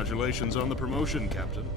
Congratulations on the promotion, Captain.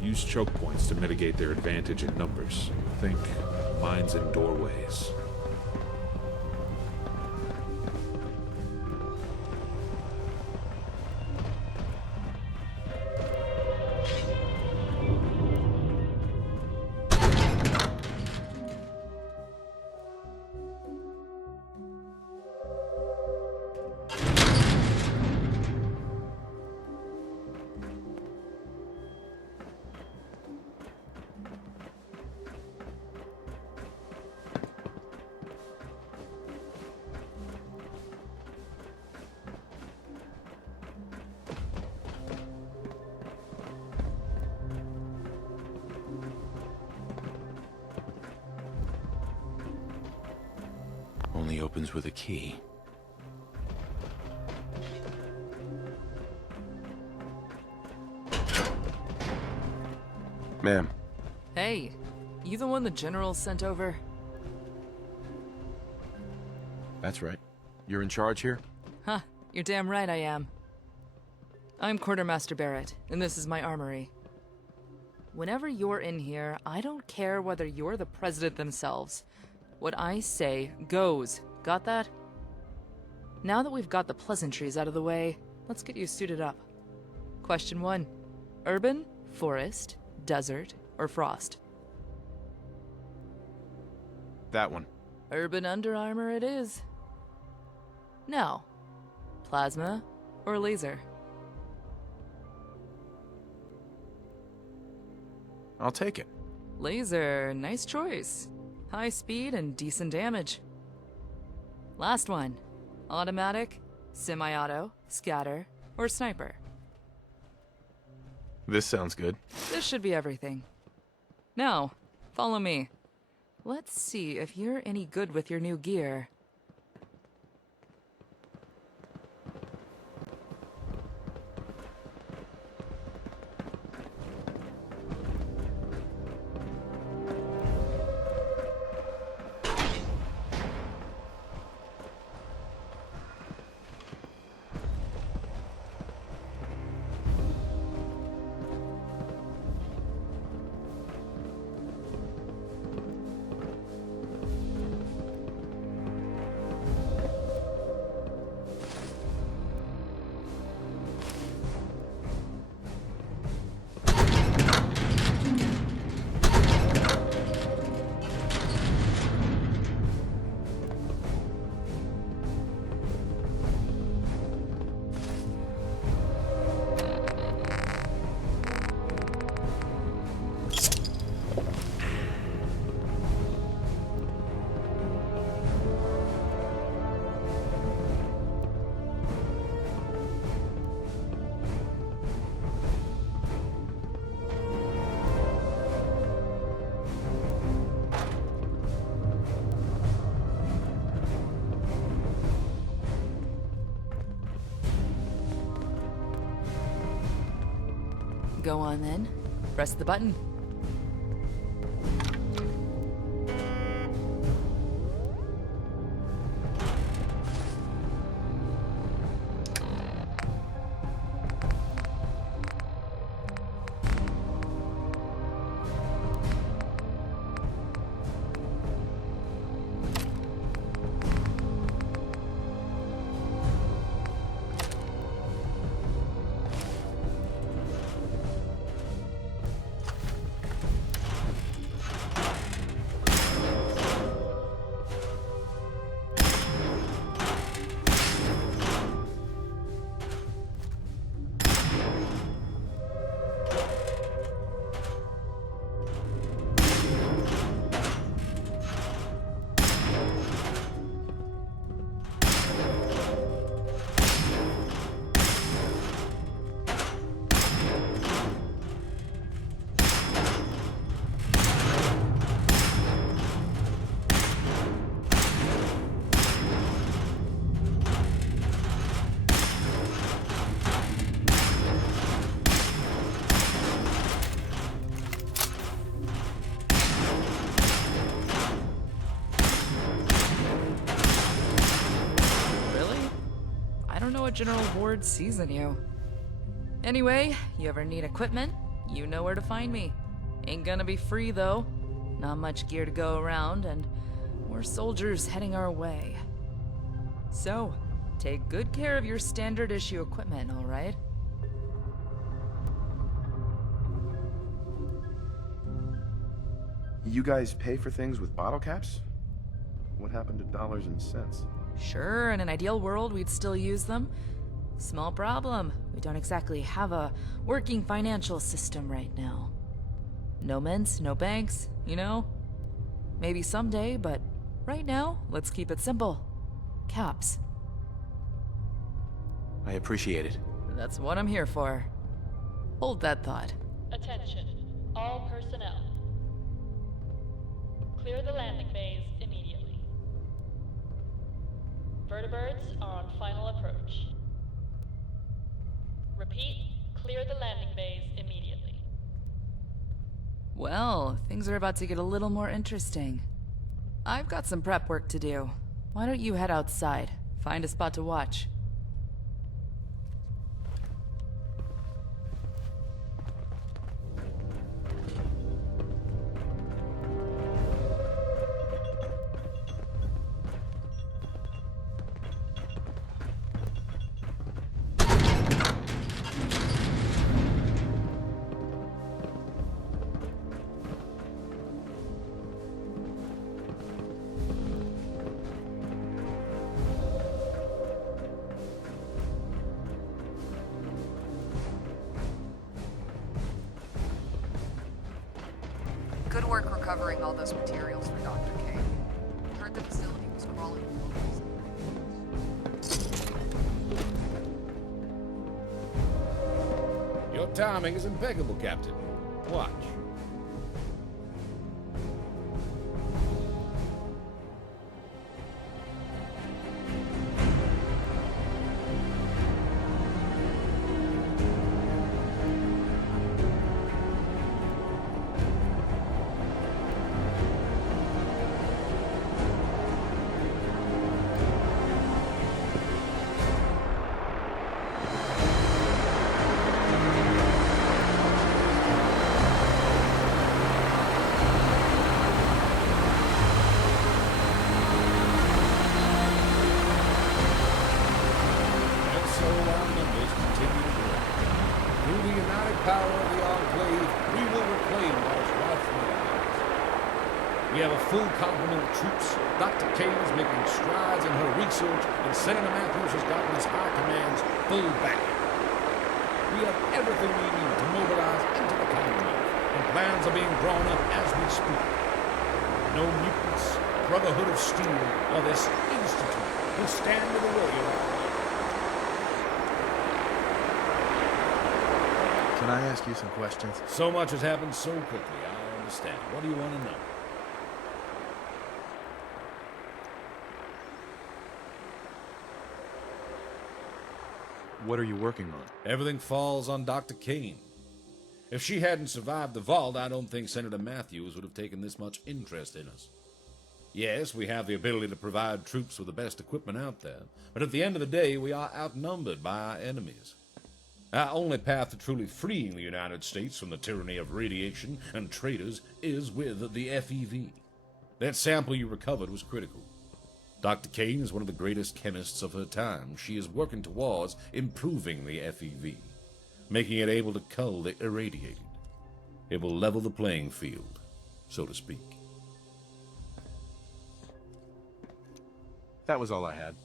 Use choke points to mitigate their advantage in numbers. Think mines and doorways. Only opens with a key. Ma'am. Hey, you the one the General sent over? That's right. You're in charge here? Huh, you're damn right I am. I'm Quartermaster Barrett, and this is my armory. Whenever you're in here, I don't care whether you're the president themselves. What I say goes. Got that? Now that we've got the pleasantries out of the way, let's get you suited up. Question 1. Urban, forest, desert, or frost? That one. Urban under armor it is. Now, plasma or laser? I'll take it. Laser, nice choice. High speed and decent damage. Last one. Automatic, semi-auto, scatter, or sniper? This sounds good. This should be everything. Now, follow me. Let's see if you're any good with your new gear. Go on then. Press the button. I don't know what General Ward sees in you. Anyway, you ever need equipment, you know where to find me. Ain't gonna be free though. Not much gear to go around, and more soldiers heading our way. So, take good care of your standard issue equipment, alright? You guys pay for things with bottle caps? What happened to dollars and cents? Sure, in an ideal world, we'd still use them. Small problem. We don't exactly have a working financial system right now. No mints, no banks, you know? Maybe someday, but right now, let's keep it simple. Caps. I appreciate it. That's what I'm here for. Hold that thought. Attention, all personnel. Clear the landing bays immediately. Vertibirds are on final approach. Repeat, clear the landing bays immediately. Well, things are about to get a little more interesting. I've got some prep work to do. Why don't you head outside? Find a spot to watch. Good work recovering all those materials for Dr. K. Heard the facility was crawling with Your timing is impeccable, Captain. Watch. Through the united power of the Enclave, we will reclaim those rightful lands. We have a full complement of troops. Dr. Kane is making strides in her research, and Senator Matthews has gotten his high command's full backing. We have everything we need to mobilize into the Commonwealth, and plans are being drawn up as we speak. No mutants, Brotherhood of Steel, or this Institute will stand in the way of. Can I ask you some questions? So much has happened so quickly, I understand. What do you want to know? What are you working on? Everything falls on Dr. Kane. If she hadn't survived the vault, I don't think Senator Matthews would have taken this much interest in us. Yes, we have the ability to provide troops with the best equipment out there, but at the end of the day, we are outnumbered by our enemies. Our only path to truly freeing the United States from the tyranny of radiation and traitors is with the FEV. That sample you recovered was critical. Dr. Kane is one of the greatest chemists of her time. She is working towards improving the FEV, making it able to cull the irradiated. It will level the playing field, so to speak. That was all I had.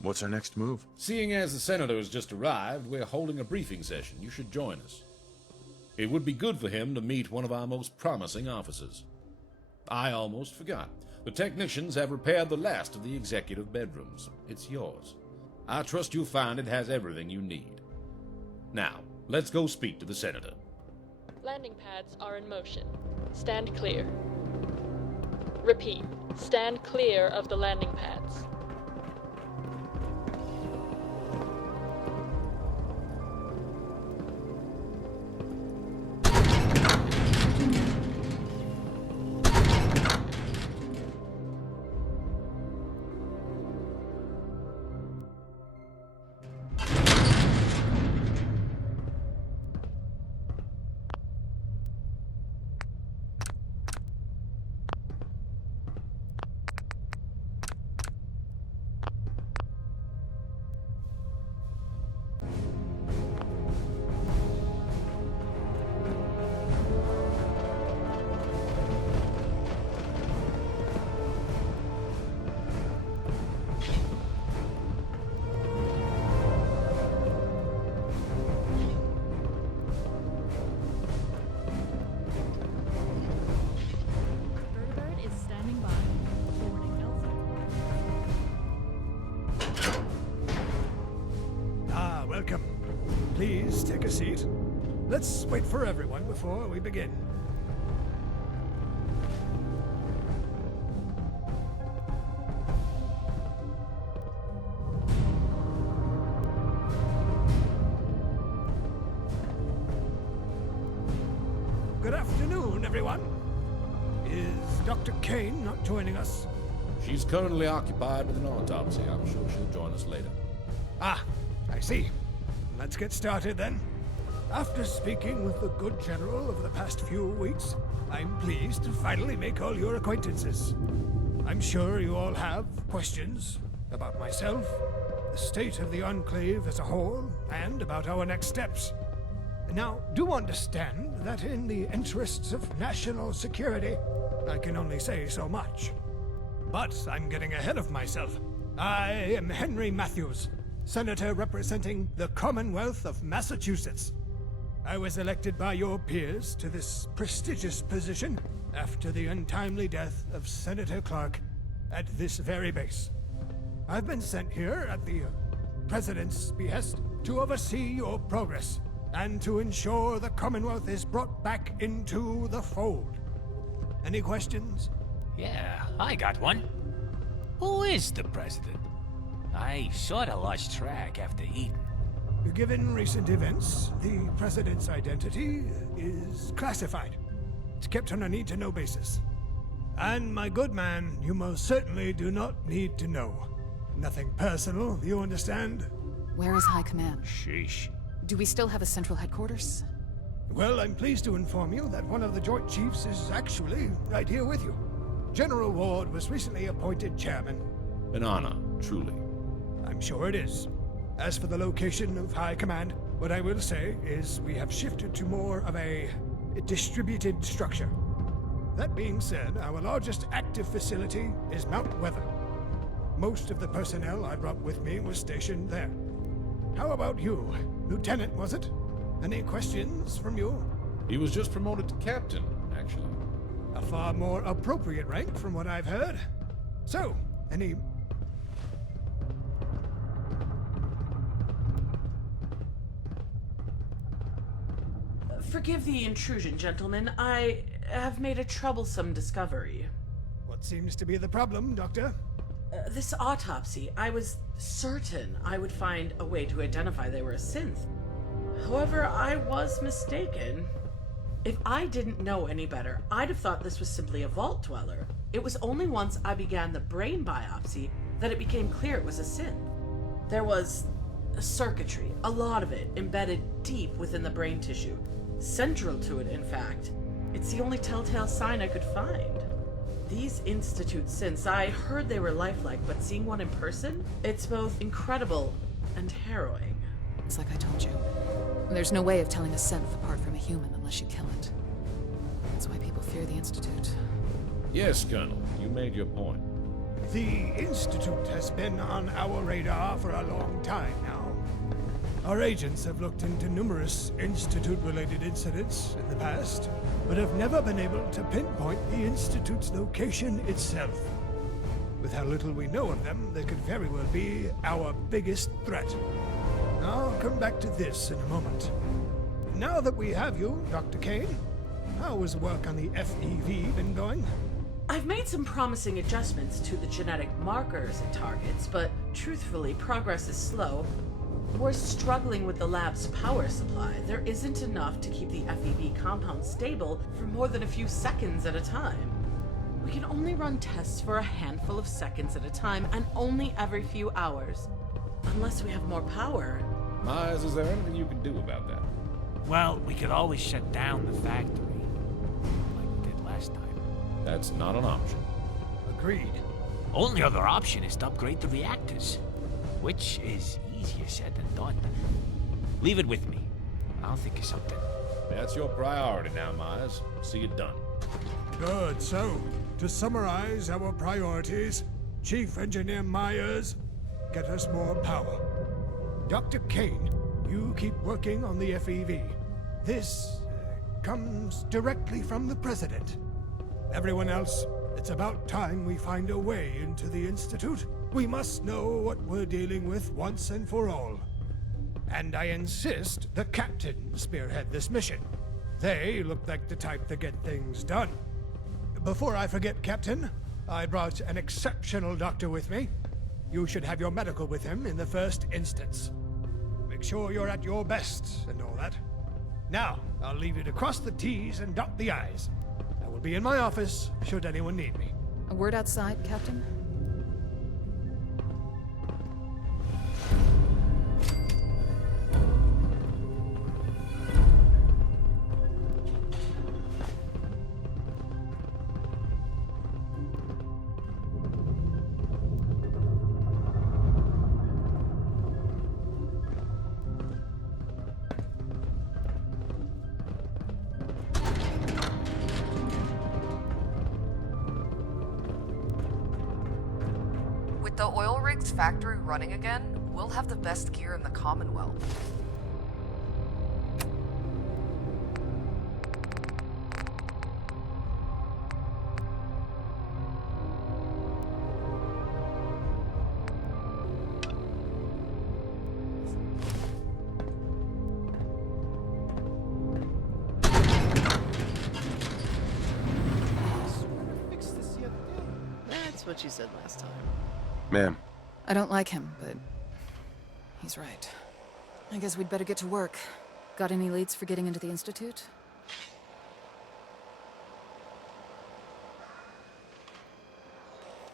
What's our next move? Seeing as the senator has just arrived, we're holding a briefing session. You should join us. It would be good for him to meet one of our most promising officers. I almost forgot. The technicians have repaired the last of the executive bedrooms. It's yours. I trust you'll find it has everything you need. Now, let's go speak to the senator. Landing pads are in motion. Stand clear. Repeat, stand clear of the landing pads. welcome. Please take a seat. Let's wait for everyone before we begin. Good afternoon, everyone. Is Dr. Kane not joining us? She's currently occupied with an autopsy. I'm sure she'll join us later. Ah, I see. Let's get started then. After speaking with the good general over the past few weeks, I'm pleased to finally make all your acquaintances. I'm sure you all have questions about myself, the state of the Enclave as a whole, and about our next steps. Now, do understand that in the interests of national security, I can only say so much. But I'm getting ahead of myself. I am Henry Matthews, Senator representing the Commonwealth of Massachusetts. I was elected by your peers to this prestigious position after the untimely death of Senator Clark at this very base. I've been sent here at the President's behest to oversee your progress and to ensure the Commonwealth is brought back into the fold. Any questions? Yeah, I got one. Who is the president? I sorta lost track after eating. Given recent events, the President's identity is classified. It's kept on a need-to-know basis. And my good man, you most certainly do not need to know. Nothing personal, you understand? Where is High Command? Sheesh. Do we still have a central headquarters? Well, I'm pleased to inform you that one of the Joint Chiefs is actually right here with you. General Ward was recently appointed chairman. An honor, truly. I'm sure it is. As for the location of High Command, what I will say is we have shifted to more of a distributed structure. That being said, our largest active facility is Mount Weather. Most of the personnel I brought with me was stationed there. How about you? Lieutenant, was it? Any questions from you? He was just promoted to captain, actually. A far more appropriate rank from what I've heard. So, any... Forgive the intrusion, gentlemen. I have made a troublesome discovery. What seems to be the problem, Doctor? This autopsy, I was certain I would find a way to identify they were a synth. However, I was mistaken. If I didn't know any better, I'd have thought this was simply a vault dweller. It was only once I began the brain biopsy that it became clear it was a synth. There was circuitry, a lot of it, embedded deep within the brain tissue. Central to it, in fact. It's the only telltale sign I could find. These Institute synths, I heard they were lifelike, but seeing one in person, it's both incredible and harrowing. It's like I told you. There's no way of telling a synth apart from a human unless you kill it. That's why people fear the Institute. Yes, Colonel, you made your point. The Institute has been on our radar for a long time now. Our agents have looked into numerous Institute-related incidents in the past, but have never been able to pinpoint the Institute's location itself. With how little we know of them, they could very well be our biggest threat. I'll come back to this in a moment. Now that we have you, Dr. Kane, how has work on the FEV been going? I've made some promising adjustments to the genetic markers it targets, but truthfully, progress is slow. We're struggling with the lab's power supply. There isn't enough to keep the FEV compound stable for more than a few seconds at a time. We can only run tests for a handful of seconds at a time, and only every few hours. Unless we have more power. Myers, is there anything you can do about that? Well, we could always shut down the factory, like we did last time. That's not an option. Agreed. Only other option is to upgrade the reactors, which is easier said than done. Leave it with me. I'll think of something. That's your priority now, Myers. See it done. Good. So, to summarize our priorities, Chief Engineer Myers, get us more power. Dr. Kane, you keep working on the FEV. This comes directly from the President. Everyone else, it's about time we find a way into the Institute. We must know what we're dealing with once and for all. and I insist the captain spearhead this mission. They look like the type that get things done. Before I forget, Captain, I brought an exceptional doctor with me. You should have your medical with him in the first instance. Make sure you're at your best and all that. Now, I'll leave you to cross the T's and dot the I's. I will be in my office should anyone need me. A word outside, Captain? With the oil rigs factory running again, we'll have the best gear in the Commonwealth. That's what you said last time. Ma'am. I don't like him, but he's right. I guess we'd better get to work. Got any leads for getting into the Institute?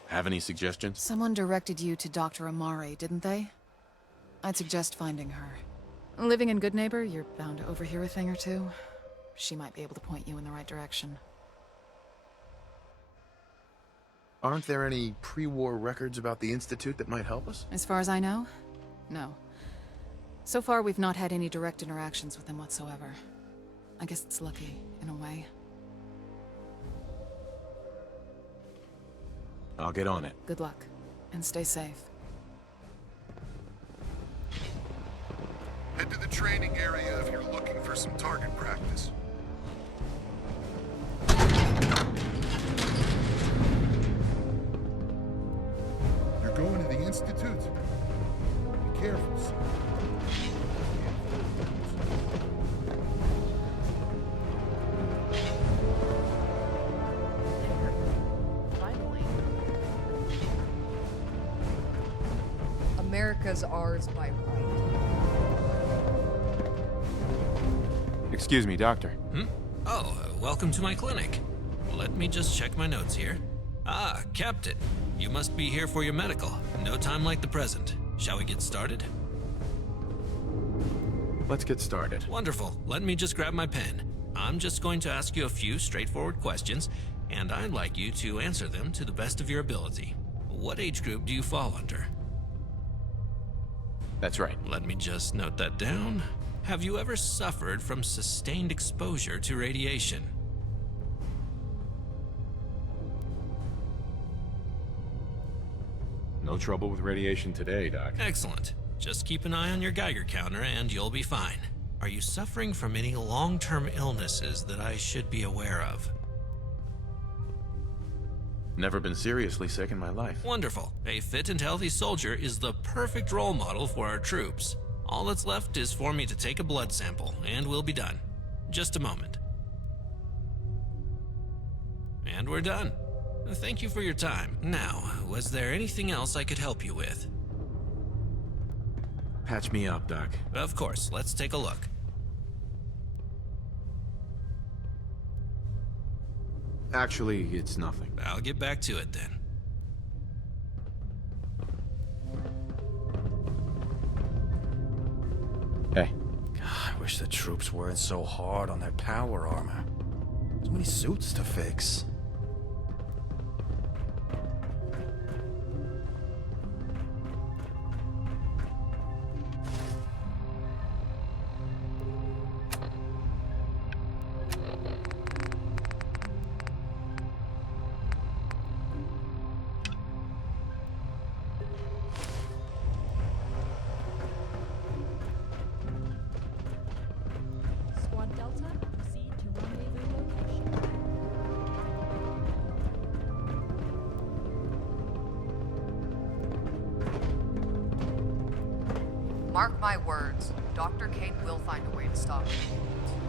Have any suggestions? Someone directed you to Dr. Amari, didn't they? I'd suggest finding her. Living in Good Neighbor, you're bound to overhear a thing or two. She might be able to point you in the right direction. Aren't there any pre-war records about the Institute that might help us? As far as I know, no. So far, we've not had any direct interactions with them whatsoever. I guess it's lucky, in a way. I'll get on it. Good luck, and stay safe. Head to the training area if you're looking for some target practice. You're going to the Institute? Be careful, sir. Finally. America's ours by right. Excuse me, Doctor. Oh, welcome to my clinic. Let me just check my notes here. Ah, Captain. You must be here for your medical. No time like the present. Shall we get started? Let's get started. Wonderful. Let me just grab my pen. I'm just going to ask you a few straightforward questions, and I'd like you to answer them to the best of your ability. What age group do you fall under? That's right. Let me just note that down. Have you ever suffered from sustained exposure to radiation? No trouble with radiation today, Doc. Excellent. Just keep an eye on your Geiger counter and you'll be fine. Are you suffering from any long-term illnesses that I should be aware of? Never been seriously sick in my life. Wonderful. A fit and healthy soldier is the perfect role model for our troops. All that's left is for me to take a blood sample, and we'll be done. Just a moment. And we're done. Thank you for your time. Now, was there anything else I could help you with? Patch me up, Doc. Of course. Let's take a look. Actually, it's nothing. I'll get back to it then. Hey. God, I wish the troops weren't so hard on their power armor. So many suits to fix. Squad Delta, proceed to rendezvous location. Mark my words, Dr. Kane will find a way to stop it.